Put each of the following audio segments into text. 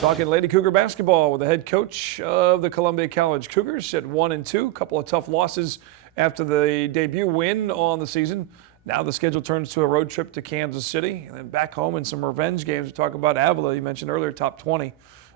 Talking Lady Cougar basketball with the head coach of the Columbia College Cougars at 1-2. A couple of tough losses after the debut win on the season. Now the schedule turns to a road trip to Kansas City and then back home in some revenge games. We talk about Avila, you mentioned earlier, top 20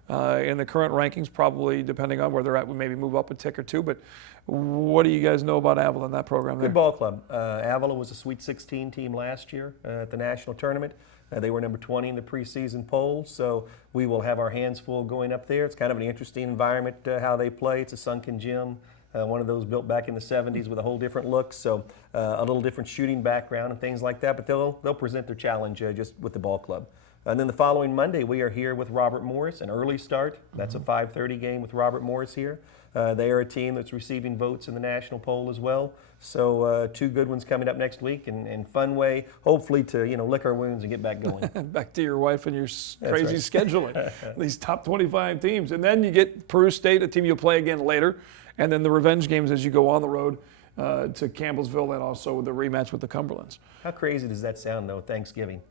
in the current rankings, probably depending on where they're at, we maybe move up a tick or two. But what do you guys know about Avila in that program there? Good ball club. Avila was a Sweet 16 team last year at the national tournament. They were number 20 in the preseason poll, so we will have our hands full going up there. It's kind of an interesting environment how they play. It's a sunken gym, one of those built back in the 70s with a whole different look, so a little different shooting background and things like that, but they'll present their challenge just with the ball club. And then the following Monday, we are here with Robert Morris, an early start. That's a 5:30 game with Robert Morris here. They are a team that's receiving votes in the national poll as well. So two good ones coming up next week, and fun way, hopefully, to lick our wounds and get back going. Back to your wife and your crazy scheduling. These top 25 teams. And then you get Peru State, a team you'll play again later, and then the revenge games as you go on the road to Campbellsville and also the rematch with the Cumberlands. How crazy does that sound, though, Thanksgiving?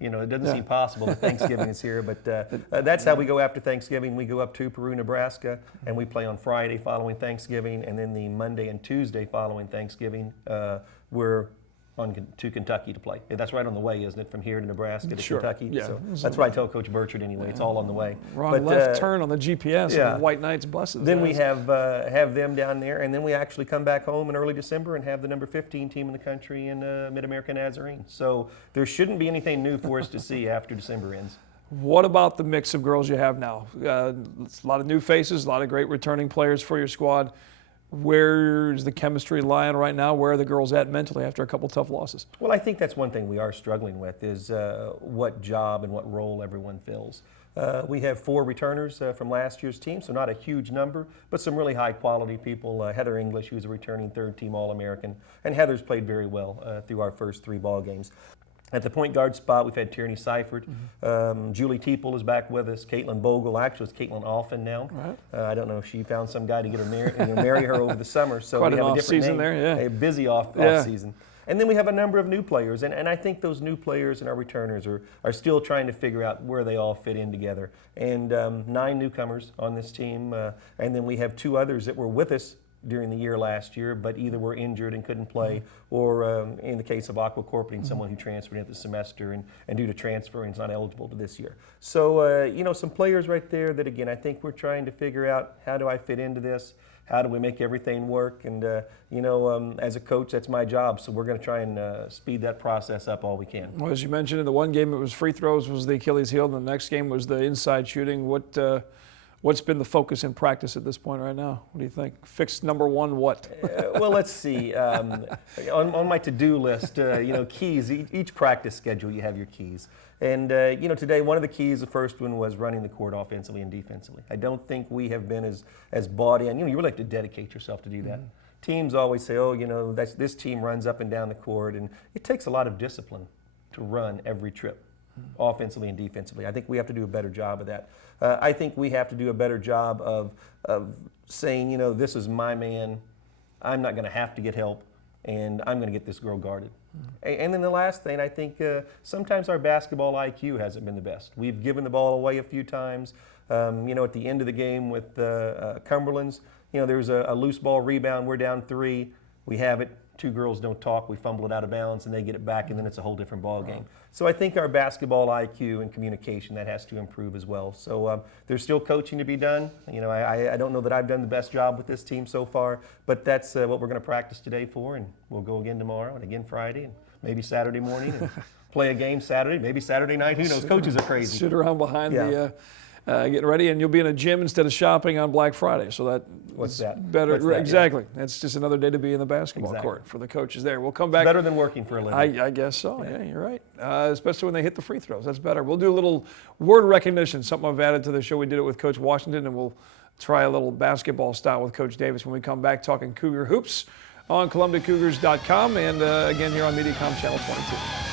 It doesn't seem possible that Thanksgiving is here, but that's how we go after Thanksgiving. We go up to Peru, Nebraska, and we play on Friday following Thanksgiving, and then the Monday and Tuesday following Thanksgiving, we're on to Kentucky to play. That's right on the way, isn't it, from here to Nebraska to Kentucky? Yeah. So that's what I tell Coach Burchard anyway. It's all on the way. Wrong left turn on the GPS on the White Knights buses. Then we have them down there, and then we actually come back home in early December and have the number 15 team in the country in Mid-America Nazarene. So there shouldn't be anything new for us to see after December ends. What about the mix of girls you have now? A lot of new faces, a lot of great returning players for your squad. Where's the chemistry lying right now? Where are the girls at mentally after a couple tough losses? Well, I think that's one thing we are struggling with is what job and what role everyone fills. We have 4 returners from last year's team, so not a huge number, but some really high-quality people. Heather English, who's a returning third-team All-American, and Heather's played very well through our first 3 ball games. At the point guard spot, we've had Tierney Seifert. Julie Teeple is back with us. Caitlin Bogle, actually it's Caitlin Alphen now. Right. I don't know if she found some guy to get her marry her over the summer. So Quite we an have off a different season name, there, yeah. A busy off season. And then we have a number of new players, and I think those new players and our returners are still trying to figure out where they all fit in together. And 9 newcomers on this team, and then we have 2 others that were with us during the year last year, but either were injured and couldn't play, or in the case of Aqua Corporating, someone who transferred at the semester and due to transferring is not eligible to this year. So, some players right there that, again, I think we're trying to figure out, how do I fit into this? How do we make everything work? And, as a coach, that's my job, so we're going to try and speed that process up all we can. Well, as you mentioned, in the one game it was free throws was the Achilles heel, and the next game was the inside shooting. What's been the focus in practice at this point right now? What do you think? Fix number 1, what? Well, let's see. On my to-do list, keys. Each practice schedule, you have your keys. And, today one of the keys, the first one, was running the court offensively and defensively. I don't think we have been as bought in. You really have to dedicate yourself to do that. Teams always say, this team runs up and down the court, and it takes a lot of discipline to run every trip, offensively and defensively. I think we have to do a better job of that. I think we have to do a better job of saying, this is my man. I'm not going to have to get help, and I'm going to get this girl guarded. And then the last thing, I think sometimes our basketball IQ hasn't been the best. We've given the ball away a few times. At the end of the game with Cumberlands, there's a loose ball rebound. We're down 3. We have it. 2 girls don't talk. We fumble it out of bounds, and they get it back, and then it's a whole different ball game. So I think our basketball IQ and communication, that has to improve as well. So there's still coaching to be done. I don't know that I've done the best job with this team so far, but that's what we're going to practice today for, and we'll go again tomorrow and again Friday and maybe Saturday morning and play a game Saturday, maybe Saturday night. Who knows? Coaches are crazy. Sit around behind the getting ready, and you'll be in a gym instead of shopping on Black Friday. So what's that? Better. What's that, exactly. That's just another day to be in the basketball court for the coaches there. We'll come back. Better than working for a living. I guess so. Yeah, you're right. Especially when they hit the free throws. That's better. We'll do a little word recognition, something I've added to the show. We did it with Coach Washington, and we'll try a little basketball style with Coach Davis when we come back talking Cougar Hoops on ColumbiaCougars.com and again here on Mediacom Channel 22.